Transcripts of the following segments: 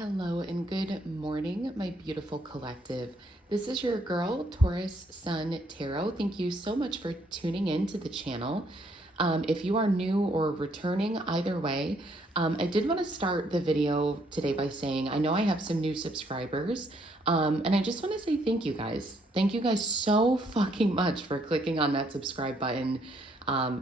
Hello and good morning, my beautiful collective. This is your girl, Taurus Sun Tarot. Thank you so much for tuning in to the channel. If you are new or returning, either way, I did want to start the video today by saying I know I have some new subscribers, and I just want to say thank you guys. Thank you guys so fucking much for clicking on that subscribe button.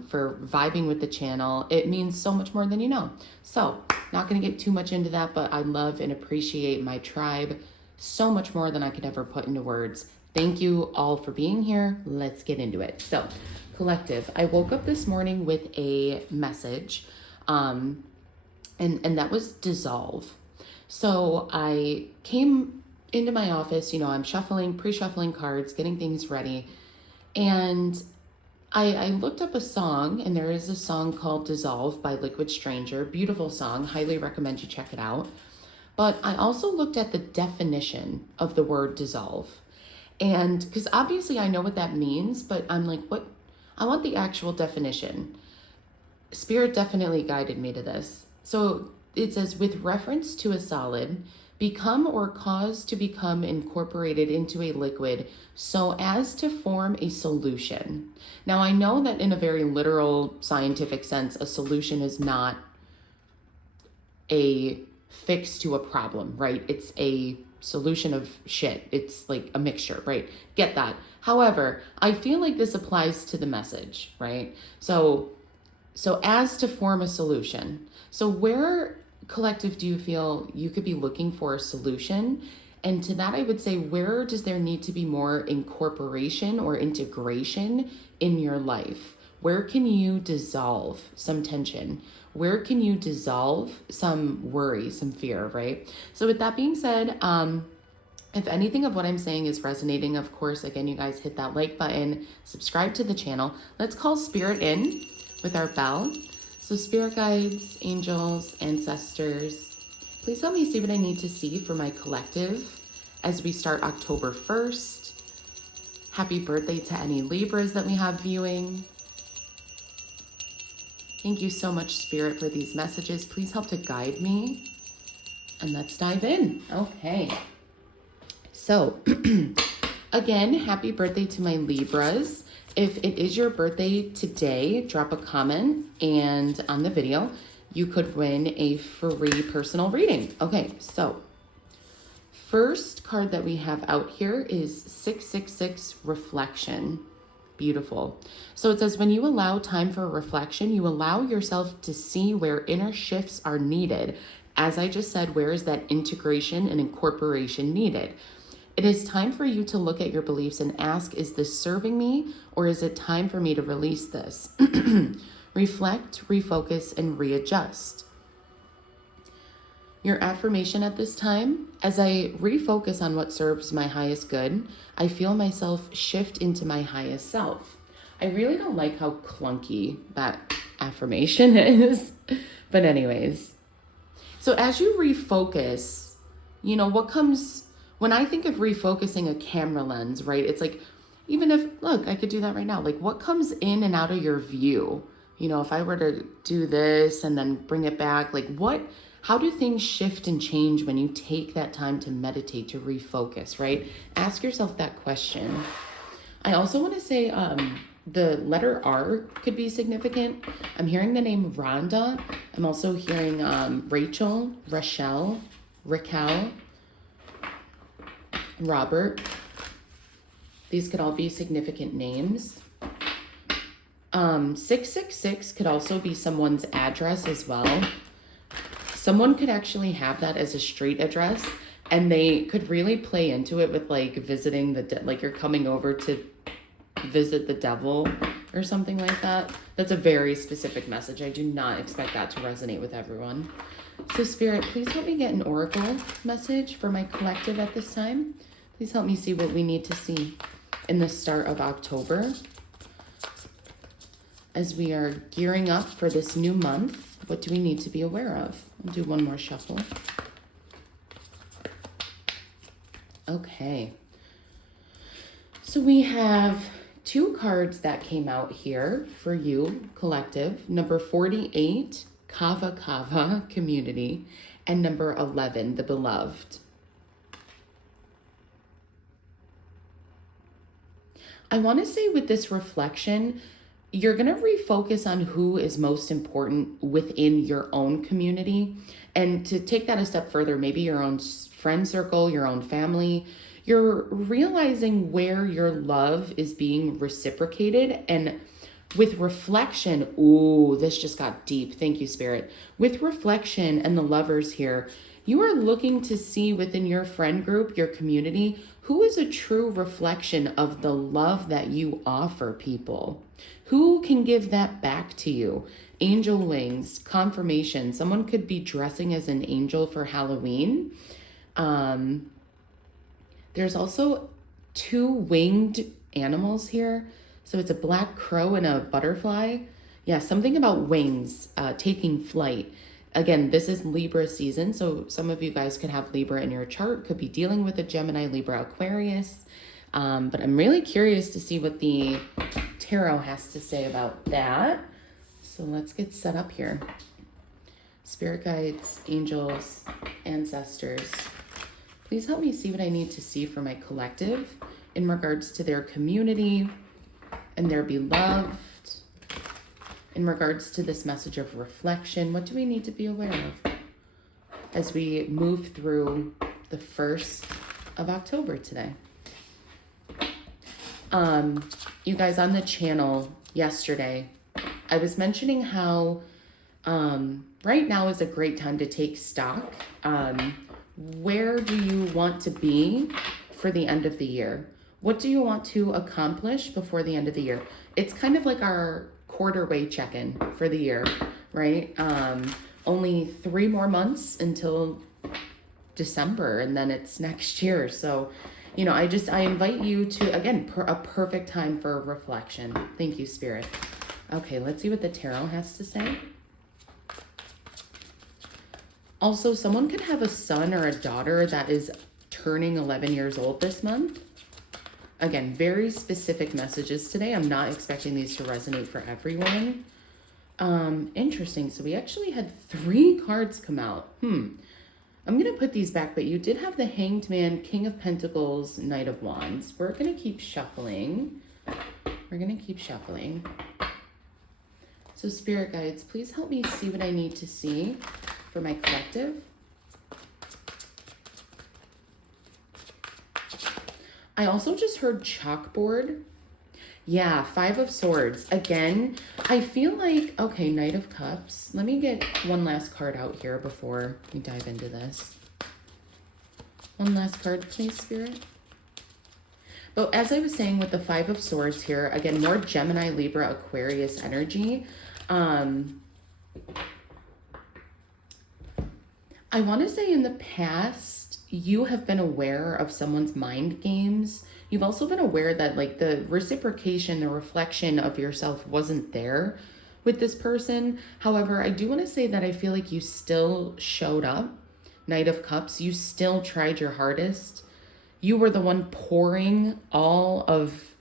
For vibing with the channel. It means so much more than you know. So, not going to get too much into that, but I love and appreciate my tribe so much more than I could ever put into words. Thank you all for being here. Let's get into it. So, collective, I woke up this morning with a message, and that was dissolve. So, I came into my office, I'm shuffling, pre-shuffling cards, getting things ready, and I looked up a song, and there is a song called Dissolve by Liquid Stranger. Beautiful song. Highly recommend you check it out. But I also looked at the definition of the word dissolve. And because obviously I know what that means, but I'm like, what? I want the actual definition. Spirit definitely guided me to this. So it says, with reference to a solid, become or cause to become incorporated into a liquid so as to form a solution. Now, I know that in a very literal scientific sense, a solution is not a fix to a problem, right? It's a solution of shit. It's like a mixture, right? Get that. However, I feel like this applies to the message, right? So as to form a solution. So where, collective, do you feel you could be looking for a solution? And to that, I would say, where does there need to be more incorporation or integration in your life? Where can you dissolve some tension? Where can you dissolve some worry, some fear, right? So with that being said, if anything of what I'm saying is resonating, of course, again, you guys hit that like button, subscribe to the channel. Let's call spirit in with our bell. So spirit guides, angels, ancestors, please help me see what I need to see for my collective as we start October 1st. Happy birthday to any Libras that we have viewing. Thank you so much, Spirit, for these messages. Please help to guide me. And let's dive in. Okay. So, again, happy birthday to my Libras. If it is your birthday today, drop a comment, and on the video, you could win a free personal reading. Okay, so first card that we have out here is 666 Reflection. Beautiful. So it says, when you allow time for reflection, you allow yourself to see where inner shifts are needed. As I just said, where is that integration and incorporation needed? It is time for you to look at your beliefs and ask, is this serving me, or is it time for me to release this? Reflect, refocus, and readjust. Your affirmation at this time: as I refocus on what serves my highest good, I feel myself shift into my highest self. I really don't like how clunky that affirmation is. But anyways, so as you refocus, what comes, when I think of refocusing a camera lens, right? It's like, even if, look, I could do that right now. Like, what comes in and out of your view? If I were to do this and then bring it back, like how do things shift and change when you take that time to meditate, to refocus, right? Ask yourself that question. I also want to say the letter R could be significant. I'm hearing the name Rhonda. I'm also hearing Rachel, Rochelle, Raquel, Robert. These could all be significant names. 666 could also be someone's address as well. Someone could actually have that as a street address, and they could really play into it with like visiting like you're coming over to visit the devil or something like that. That's a very specific message. I do not expect that to resonate with everyone. So Spirit, please help me get an oracle message for my collective at this time. Please help me see what we need to see in the start of October as we are gearing up for this new month. What do we need to be aware of? I'll do one more shuffle. Okay. So we have two cards that came out here for you, collective. Number 48 Kava Kava community, and number 11, the beloved. I want to say with this reflection, you're going to refocus on who is most important within your own community. And to take that a step further, maybe your own friend circle, your own family, you're realizing where your love is being reciprocated. And with reflection, ooh, this just got deep. Thank you, Spirit. With reflection and the lovers here, you are looking to see within your friend group, your community, who is a true reflection of the love that you offer people. Who can give that back to you? Angel wings, confirmation. Someone could be dressing as an angel for Halloween. There's also 2 winged animals here. So it's a black crow and a butterfly. Yeah, something about wings, taking flight. Again, this is Libra season, so some of you guys could have Libra in your chart, could be dealing with a Gemini, Libra, Aquarius. But I'm really curious to see what the tarot has to say about that. So let's get set up here. Spirit guides, angels, ancestors, please help me see what I need to see for my collective in regards to their community and their beloved. In regards to this message of reflection, what do we need to be aware of as we move through the 1st of October today? You guys, on the channel yesterday, I was mentioning how right now is a great time to take stock. Where do you want to be for the end of the year? What do you want to accomplish before the end of the year? It's kind of like our quarter way check-in for the year, right? Only 3 more months until December, and then it's next year. So, you know, I invite you to, again, a perfect time for reflection. Thank you, Spirit. Okay, let's see what the tarot has to say. Also, someone could have a son or a daughter that is turning 11 years old this month. Again, very specific messages today. I'm not expecting these to resonate for everyone. Interesting. So we actually had 3 cards come out. I'm going to put these back, but you did have the Hanged Man, King of Pentacles, Knight of Wands. We're going to keep shuffling. So Spirit guides, please help me see what I need to see for my collective. I also just heard chalkboard. Yeah, 5 of Swords. Again, I feel like, okay, Knight of Cups. Let me get one last card out here before we dive into this. One last card, please, Spirit. But as I was saying with the 5 of Swords here, again, more Gemini, Libra, Aquarius energy. I want to say in the past, you have been aware of someone's mind games. You've also been aware that like the reciprocation, the reflection of yourself wasn't there with this person. However, I do want to say that I feel like you still showed up. Knight of Cups, you still tried your hardest. You were the one pouring all of,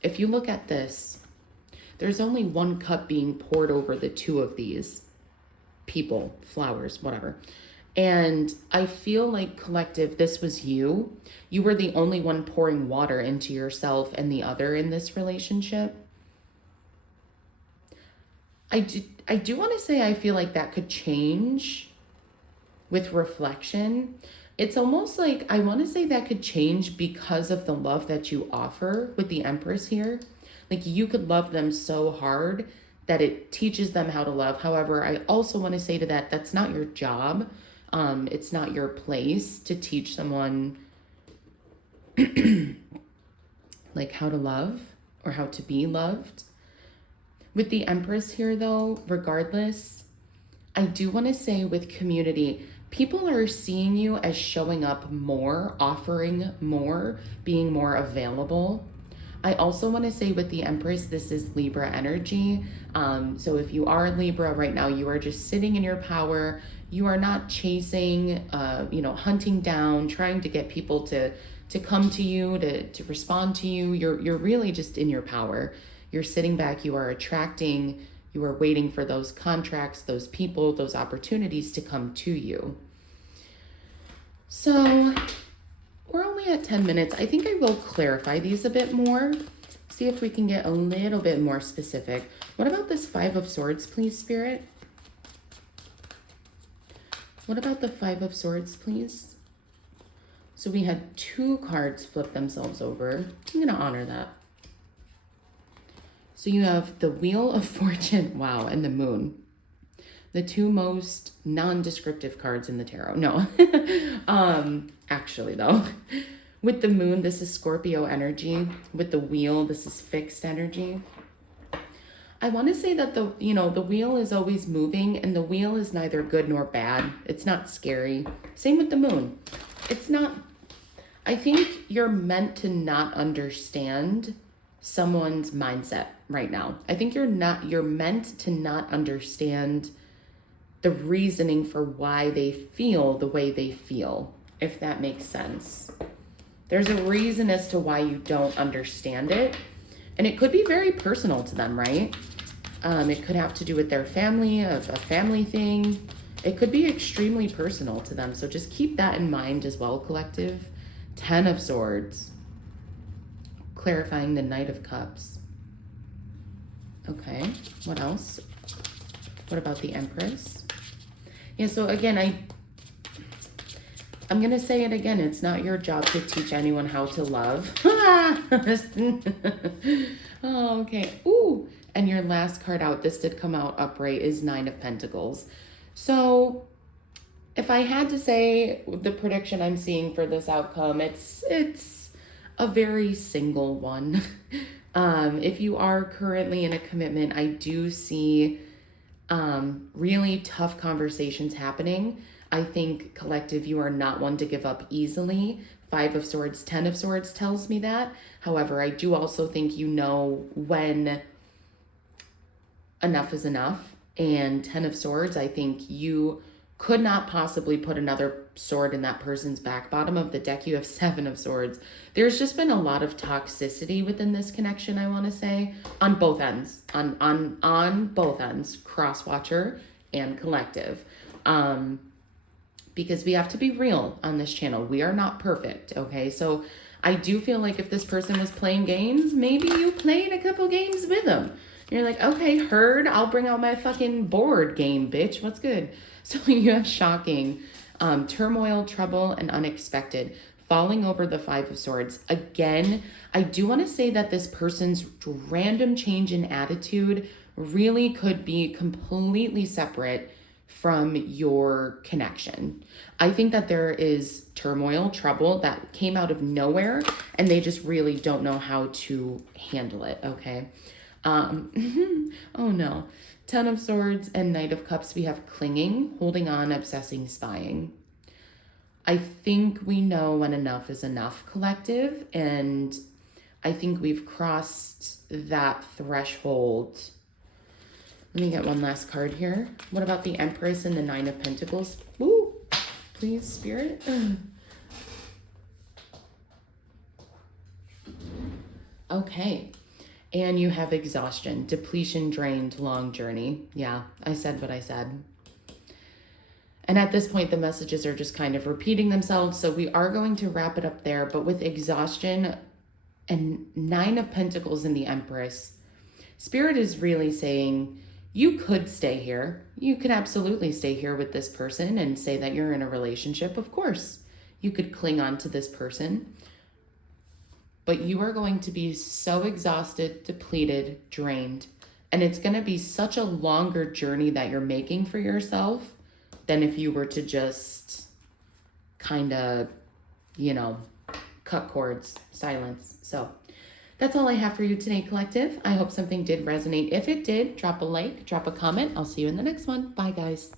if you look at this, there's only 1 cup being poured over the 2 of these people, flowers, whatever. And I feel like collective, this was you. You were the only one pouring water into yourself and the other in this relationship. I do want to say I feel like that could change with reflection. It's almost like I want to say that could change because of the love that you offer with the Empress here. Like you could love them so hard that it teaches them how to love. However, I also want to say to that, that's not your job. It's not your place to teach someone like how to love or how to be loved. With the Empress here though, regardless, I do want to say with community, people are seeing you as showing up more, offering more, being more available. I also want to say with the Empress, this is Libra energy. So if you are Libra right now, you are just sitting in your power. You are not chasing, hunting down, trying to get people to come to you, to respond to you. You're really just in your power. You're sitting back. You are attracting You are waiting for those contracts, those people, those opportunities to come to you. So we're only at 10 minutes. I think I will clarify these a bit more. See if we can get a little bit more specific. What about this Five of Swords, please, Spirit? What about the Five of Swords, please? So we had 2 cards flip themselves over. I'm going to honor that. So you have the Wheel of Fortune, wow, and the Moon. The 2 most non-descriptive cards in the tarot. No, actually though. With the Moon, this is Scorpio energy. With the Wheel, this is fixed energy. I want to say that the wheel is always moving, and the wheel is neither good nor bad. It's not scary. Same with the Moon. It's not, I think you're meant to not understand someone's mindset right now. I think you're meant to not understand the reasoning for why they feel the way they feel, if that makes sense. There's a reason as to why you don't understand it. And it could be very personal to them, right? It could have to do with their family, a family thing. It could be extremely personal to them. So just keep that in mind as well, collective. 10 of Swords. Clarifying the Knight of Cups. Okay, what else? What about the Empress? Yeah, so again, I'm going to say it again. It's not your job to teach anyone how to love. Oh, okay. Ooh, and your last card out, this did come out upright, is 9 of Pentacles. So if I had to say the prediction I'm seeing for this outcome, it's a very single one. If you are currently in a commitment, I do see really tough conversations happening. I think, collective, you are not one to give up easily. 5 of Swords, 10 of Swords tells me that. However, I do also think you know when enough is enough. And 10 of Swords, I think you could not possibly put another sword in that person's back. Bottom of the deck, you have 7 of Swords. There's just been a lot of toxicity within this connection, I want to say, on both ends. On both ends, cross-watcher and collective. Because we have to be real on this channel. We are not perfect, okay? So I do feel like if this person was playing games, maybe you played a couple games with them. You're like, okay, heard, I'll bring out my fucking board game, bitch. What's good? So you have shocking, turmoil, trouble, and unexpected. Falling over the 5 of Swords. Again, I do want to say that this person's random change in attitude really could be completely separate from your connection. I think that there is turmoil, trouble that came out of nowhere, and they just really don't know how to handle it, okay? Oh no. 10 of Swords and Knight of Cups, we have clinging, holding on, obsessing, spying. I think we know when enough is enough, collective, and I think we've crossed that threshold. Let me get one last card here. What about the Empress and the 9 of Pentacles? Woo! Please, Spirit. Okay. And you have exhaustion, depletion, drained, long journey. Yeah, I said what I said. And at this point, the messages are just kind of repeating themselves. So we are going to wrap it up there. But with exhaustion and 9 of Pentacles and the Empress, Spirit is really saying, you could stay here. You could absolutely stay here with this person and say that you're in a relationship. Of course, you could cling on to this person. But you are going to be so exhausted, depleted, drained. And it's going to be such a longer journey that you're making for yourself than if you were to just kind of, cut cords, silence. So that's all I have for you today, collective. I hope something did resonate. If it did, drop a like, drop a comment. I'll see you in the next one. Bye, guys.